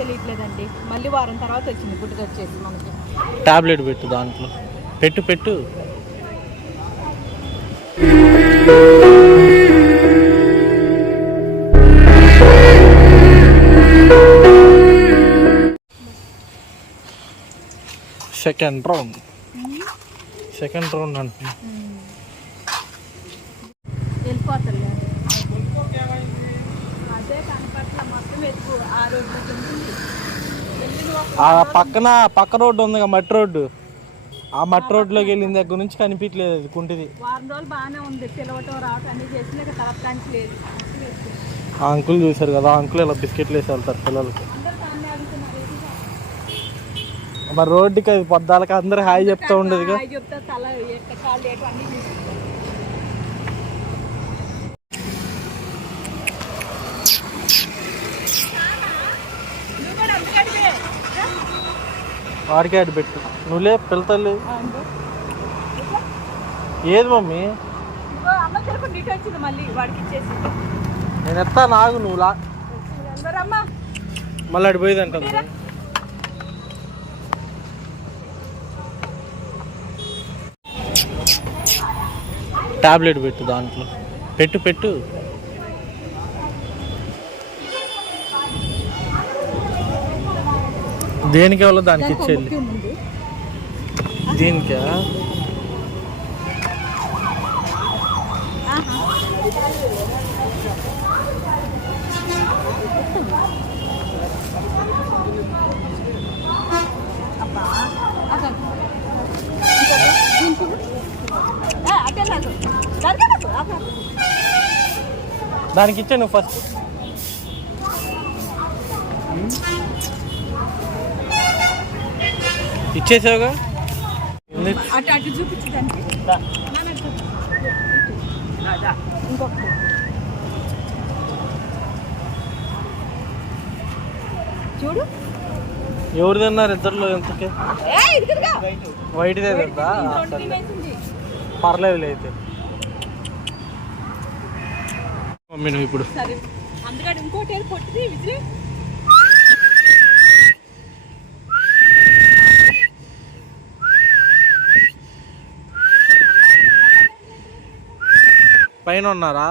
తెలియట్లేదండి. మళ్ళీ వారం తర్వాత వచ్చింది గుడ్డుకు వచ్చేసి మనకి. టాబ్లెట్ పెట్టు దాంట్లో పెట్టు సెకండ్ రౌండ్ అంటే వెళ్ళిపోతారు. అదే కనపట్ల మొత్తం ఎక్కువ ఆ రోడ్డు పక్క రోడ్డు ఉంది మట్టి రోడ్డు. ఆ మట్టి రోడ్లోకి వెళ్ళిన దగ్గర నుంచి కనిపించలేదు అది కుంటిది. వారం రోజులు బాగానే ఉంది, పిలవటం రావటం అన్ని చేసిన తర్వాత కంచి లేదు. ఆ అంకుల్ చూశారు కదా, ఆ అంకుల్ ఇలా బిస్కెట్లు వేసి వెళ్తారు పిల్లలకి. మరి రోడ్డుకి అది పొద్దాలకి అందరు హాయ్ చెప్తూ ఉండేదిగా. వాడికి ఆడి పెట్టు నువ్వులే పిల్లతల్లి. ఏది మమ్మీ నేను ఎత్తా నాగు నువ్వు మళ్ళీ అడిపోయేదంట. టాబ్లెట్ పెట్టు దాంట్లో పెట్టు దేనికి ఎవరో దానికి ఇచ్చేయాలి. దీనికా దానికి ఇచ్చా నువ్వు ఫస్ట్. ఇచ్చేసావుగా. అటు చూపించడానికి చూడు ఎవరు తిన్నారు ఇద్దరులో ఎంతకే? వైట్ తిందా? పర్లేదు అయితే మమ్మీ నువ్వు ఇప్పుడు ఇంకోటి పొట్టి పైన ఉన్నారా?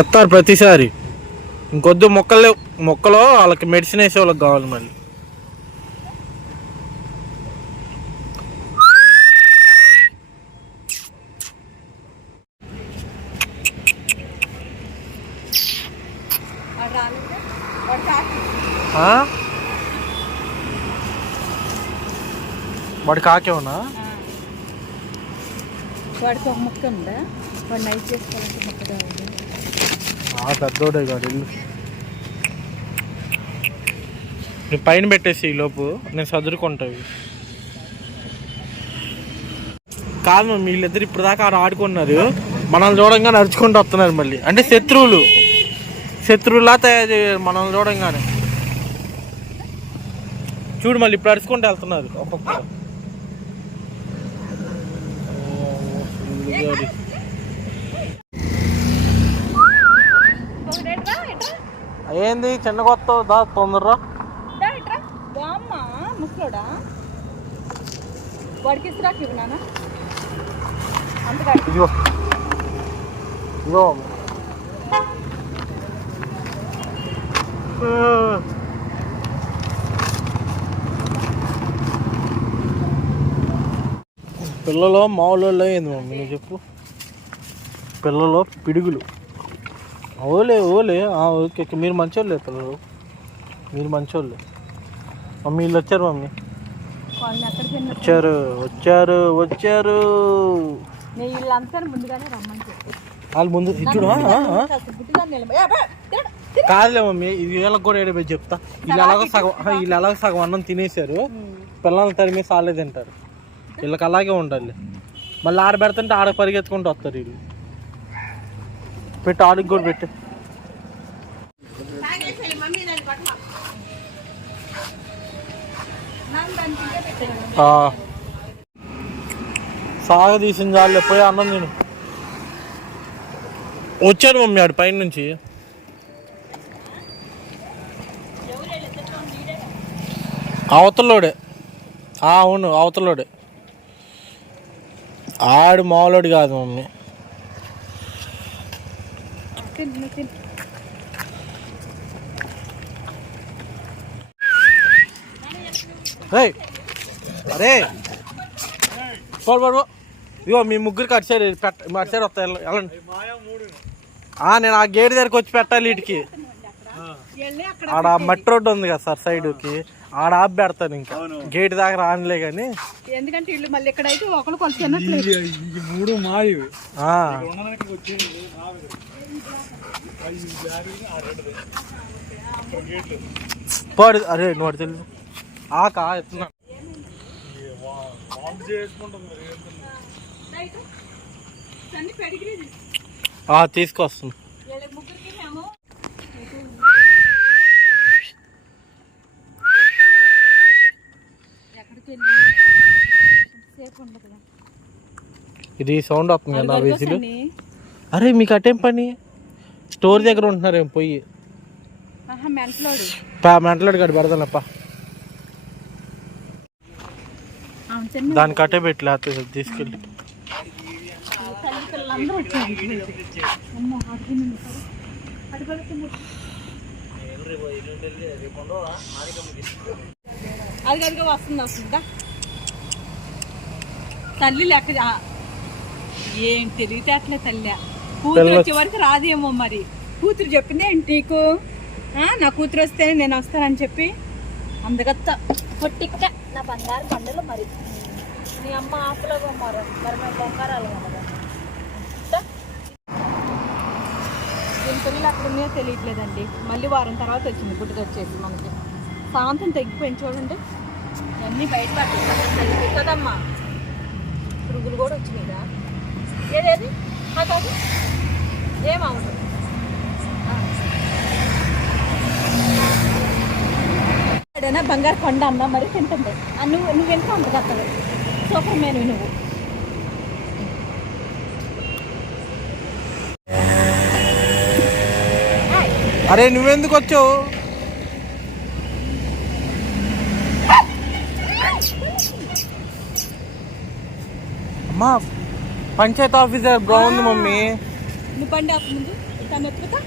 ఎత్తారు ప్రతిసారి. ఇంకొద్దు మొక్కలో వాళ్ళకి మెడిసిన్ వేసే వాళ్ళకి కావాలి మళ్ళీ. వాడి కాకేమన్నా? వాడికి ఒక ముక్క ఉందా? వాడు నైట్ చేసుకోవాలంటే ముక్క కావాలి. పెద్దోడే కాదు ఇల్లు. నువ్వు పైన పెట్టేసి ఈ లోపు నేను చదువుకుంటావి. కాదు మమ్మీ వీళ్ళిద్దరు ఇప్పుడు దాకా ఆడుకున్నారు, మనల్ని చూడంగానే నడుచుకుంటూ వస్తున్నారు మళ్ళీ. అంటే శత్రువులా తయారు చేయాలి మనల్ని చూడంగానే. చూడు మళ్ళీ ఇప్పుడు అరుచుకుంటూ వెళ్తున్నారు ఒక్కొక్కరు. ఏంది చిన్న కొత్త దా తొందరరా. ముసలోడా వాడికి ఇస్తురాకి ఇవ్వనా? ఇదిగో పిల్లలో మామూలు ఏంది మమ్మీ నువ్వు చెప్పు. పిల్లలో పిడుగులు. ఓలే ఓకే మీరు మంచోళ్ళే పిల్లలు, మీరు మంచోళ్ళే. మమ్మీ వీళ్ళు వచ్చారు మమ్మీ వచ్చారు. వాళ్ళు ముందు ఇచ్చుడు కాదులే మమ్మీ. ఇది వీళ్ళకి కూడా ఏడే చెప్తా. వీళ్ళు ఎలాగో సగం అన్నం తినేసారు, పిల్లల్ని తరిమి సాలే తింటారు. వీళ్ళకి అలాగే ఉండాలి. మళ్ళీ ఆడ పెడుతుంటే ఆడ పరిగెత్తుకుంటూ వస్తారు వీళ్ళు. పెట్టు ఆడికి కూడా పెట్టు. సాగ తీసిన చాలు పోయి అన్నం నేను వచ్చాడు మమ్మీ ఆడు పైన నుంచి. అవతలోడే. అవును అవతలోడే. ఆడు మామూలుడు కాదు మమ్మీ. అరే పో ఇగో మీ ముగ్గురికి అటు సైడ్ అటు సైడ్ వస్తాయి వెళ్ళండి. నేను ఆ గేట్ దగ్గరికి వచ్చి పెట్టాలి వీటికి. ఆడ మట్టి రోడ్డు ఉంది కదా సార్ సైడ్కి, ఆడ ఆపి పెడతాను. ఇంకా గేట్ దాకా రానిలే కానీ, ఎందుకంటే ఇల్లు మళ్ళీ ఎక్కడైతే ఒకరు కొలిచినట్లు పాడు. అరే నువ్వు తెలుసు ఆకా ఎత్తున్నా తీసుకొస్తుంది. ఇది సౌండ్ వస్తుంది కదా వేసిలు. అరే మీకు అటేం పని? స్టోర్ దగ్గర ఉంటున్నారేం పోయి మెంటలాడు కాదు పెడతానప్ప. దానికి అట్టే పెట్టి లేకపోతే తీసుకెళ్ళి. అది కనుక వస్తుంది వస్తుందా తల్లి లెక్క ఏం తిరిగితే అట్లే తల్లి. కూతురు వచ్చే వరకు రాదేమో మరి. కూతురు చెప్పింది ఏంటి నీకు? నా కూతురు వస్తే నేను వస్తానని చెప్పి అందుకత్త పొట్టిక్క నా బంగారు పండుగ. మరి నీ అమ్మ ఆకులో బొమ్మారు మరి మేము బొంగారాలు కదా. దీని పిల్లలు అక్కడ ఉన్నాయో తెలియట్లేదండి. మళ్ళీ వారం తర్వాత వచ్చింది గుడ్డుకు వచ్చేసి మనకి. సాయంత్రం తగ్గిపోయింది చూడండి. అన్నీ బయట పట్టింది కదమ్మా. పురుగులు కూడా వచ్చినాయిగా. ఏదేది కాదు ఏమవుతుంది. బంగారు కొండ అమ్మ మరి తింటుంది. నువ్వు ఎంత అంత కత్తడు సూపర్ మేను నువ్వు. అరే నువ్వెందుకు వచ్చావు? అమ్మా పంచాయత్ ఆఫీసర్ బాగుంది మమ్మీ. నువ్వు బండి ఆపు ముందు తను ఎత్తుకుతా.